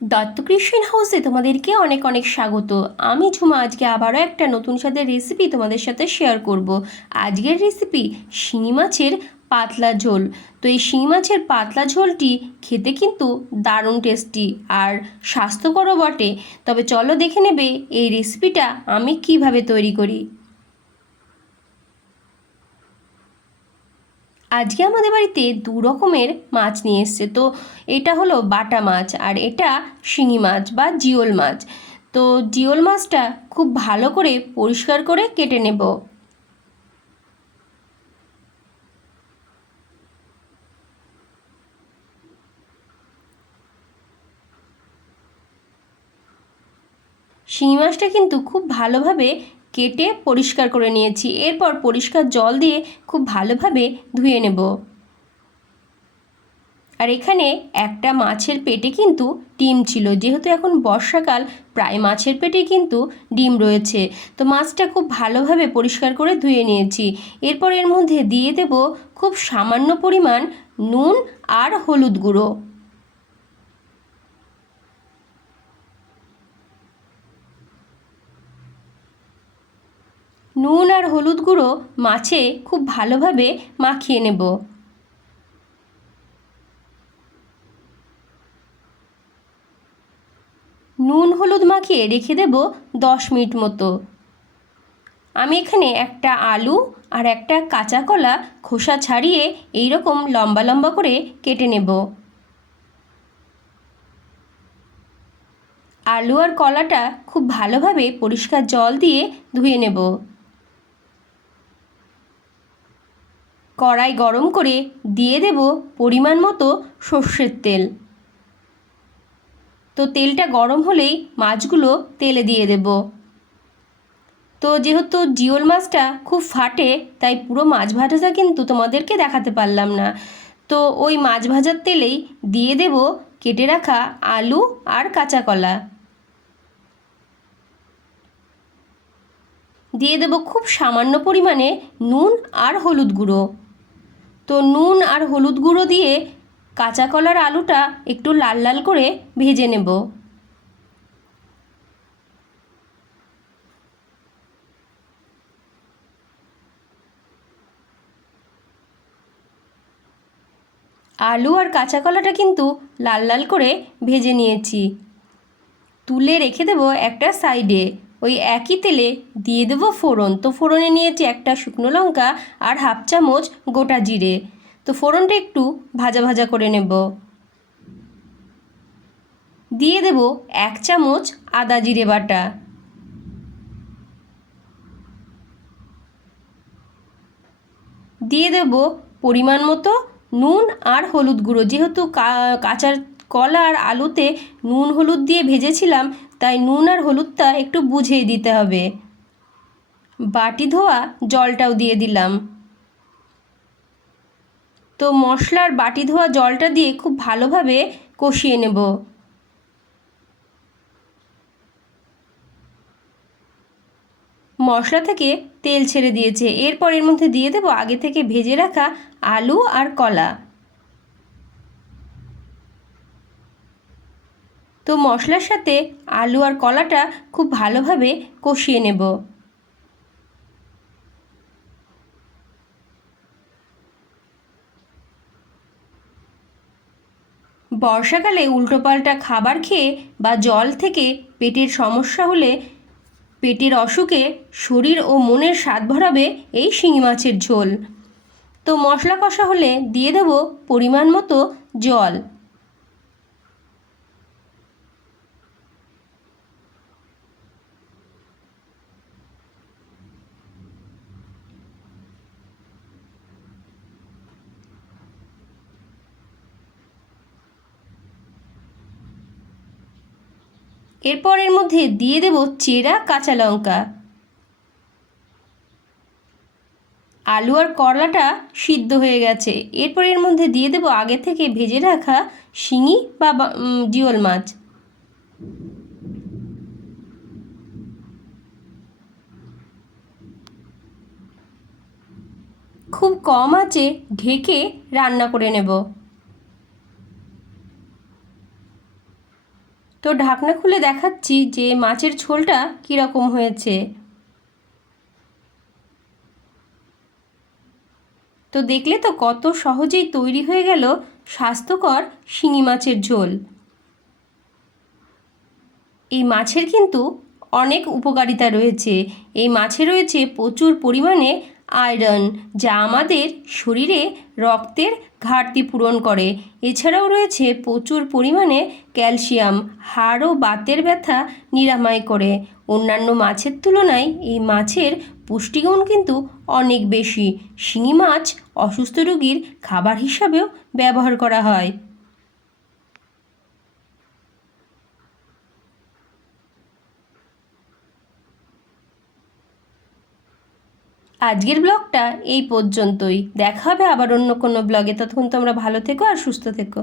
Dutta Christian হাউসে তোমাদেরকে অনেক অনেক স্বাগত। আমি ঝুমা, আজকে আবারও একটা নতুন স্বাদের রেসিপি তোমাদের সাথে শেয়ার করব। আজকের রেসিপি শিঙি মাছের পাতলা ঝোল। তো এই শিঙি মাছের পাতলা ঝোলটি খেতে কিন্তু দারুণ টেস্টি আর স্বাস্থ্যকরও বটে। তবে চলো দেখে নেবে এই রেসিপিটা আমি কীভাবে তৈরি করি। আজকে আমাদের বাড়িতে দু রকমের মাছ নিয়ে এসছে। তো এটা হলো বাটা মাছ আর এটা শিঙি মাছ বা জিওল মাছ। তো জিওল মাছটা খুব ভালো করে পরিষ্কার করে কেটে নেব। শিঙি মাছটা কিন্তু খুব ভালোভাবে কেটে পরিষ্কার করে নিয়েছি। এরপর পরিষ্কার জল দিয়ে খুব ভালোভাবে ধুয়ে নেব। আর এখানে একটা মাছের পেটে কিন্তু ডিম ছিল। যেহেতু এখন বর্ষাকাল, প্রায় মাছের পেটে কিন্তু ডিম রয়েছে। তো মাছটা খুব ভালোভাবে পরিষ্কার করে ধুয়ে নিয়েছি। এরপর এর মধ্যে দিয়ে দেব খুব সামান্য পরিমাণ নুন আর হলুদ গুঁড়ো। নুন আর হলুদ গুঁড়ো মাছে খুব ভালোভাবে মাখিয়ে নেব। নুন হলুদ মাখিয়ে রেখে দেব দশ মিনিট মতো। আমি এখানে একটা আলু আর একটা কাঁচা কলা খোসা ছাড়িয়ে এই রকম লম্বা লম্বা করে কেটে নেব। আলু আর কলাটা খুব ভালোভাবে পরিষ্কার জল দিয়ে ধুয়ে নেব। কড়াই গরম করে দিয়ে দেব পরিমাণ মতো সর্ষের তেল। তো তেলটা গরম হলেই মাছগুলো তেলে দিয়ে দেব। তো যেহেতু জিওল মাছটা খুব ফাটে, তাই পুরো মাছ ভাজাটা কিন্তু তোমাদেরকে দেখাতে পারলাম না। তো ওই মাছ ভাজার তেলেই দিয়ে দেব কেটে রাখা আলু আর কাঁচা কলা। দিয়ে দেব খুব সামান্য পরিমাণে নুন আর হলুদ গুঁড়ো। তো নুন আর হলুদ গুঁড়ো দিয়ে কাঁচা কলার আলুটা একটু লাল লাল করে ভেজে নেব। আলু আর কাঁচা কলাটা কিন্তু লাল লাল করে ভেজে নিয়েছি। তুলে রেখে দেবো একটা সাইডে। ওই একই তেলে দিয়ে দেবো ফোড়ন। তো ফোড়নে নিয়েছি একটা শুকনো লঙ্কা আর হাফ চামচ গোটা জিরে। তো ফোড়নটা একটু ভাজা ভাজা করে নেব। দিয়ে দেব এক চামচ আদা জিরে বাটা। দিয়ে দেব পরিমাণ মতো নুন আর হলুদ গুঁড়ো। যেহেতু কাঁচার কলা আর আলুতে নুন হলুদ দিয়ে ভেজেছিলাম তাই নুন আর হলুদটা একটু বুঝিয়ে দিতে হবে। বাটি ধোয়া, জলটাও দিয়ে দিলাম। তো মশলার বাটি ধোয়া, জলটা দিয়ে খুব ভালোভাবে কষিয়ে নেব। মশলা থেকে তেল ছেড়ে দিয়েছে। এরপর এর মধ্যে দিয়ে দেবো আগে থেকে ভেজে রাখা আলু আর কলা। তো মশলার সাথে আলু আর কলাটা খুব ভালোভাবে কষিয়ে নেব। বর্ষাকালে উল্টোপাল্টা খাবার খেয়ে বা জল থেকে পেটের সমস্যা হলে পেটের অসুখে শরীর ও মনের স্বাদ ভরাবে এই শিঙি মাছের ঝোল। তো মশলা কষা হলে দিয়ে দেব পরিমাণ মতো জল। এরপর এর মধ্যে দিয়ে দেব চেরা, কাঁচা লঙ্কা। আলু আর করলাটা সিদ্ধ হয়ে গেছে। এরপর এর মধ্যে দিয়ে দেব আগে থেকে ভেজে রাখা শিঙি বা জিওল মাছ। খুব কম আঁচে ঢেকে রান্না করে নেব। তো ঢাকনা খুলে দেখাচ্ছি যে মাছের ঝোলটা কীরকম হয়েছে। তো দেখলে তো কত সহজেই তৈরি হয়ে গেল স্বাস্থ্যকর শিঙি মাছের ঝোল। এই মাছের কিন্তু অনেক উপকারিতা রয়েছে। এই মাছে রয়েছে প্রচুর পরিমাণে আয়রন, যা আমাদের শরীরে রক্তের ঘাটতি পূরণ করে। এছাড়াও রয়েছে প্রচুর পরিমাণে ক্যালসিয়াম, হাড় ও বাতের ব্যথা নিরাময় করে। অন্যান্য মাছের তুলনায় এই মাছের পুষ্টিগুণ কিন্তু অনেক বেশি। শিঙি মাছ অসুস্থ রোগীর খাবার হিসাবেও ব্যবহার করা হয়। আজকের ব্লগটা এই পর্যন্তই। দেখা হবে আবার অন্য কোনো ব্লগে। ততক্ষণ তোমরা ভালো থেকো আর সুস্থ থেকো।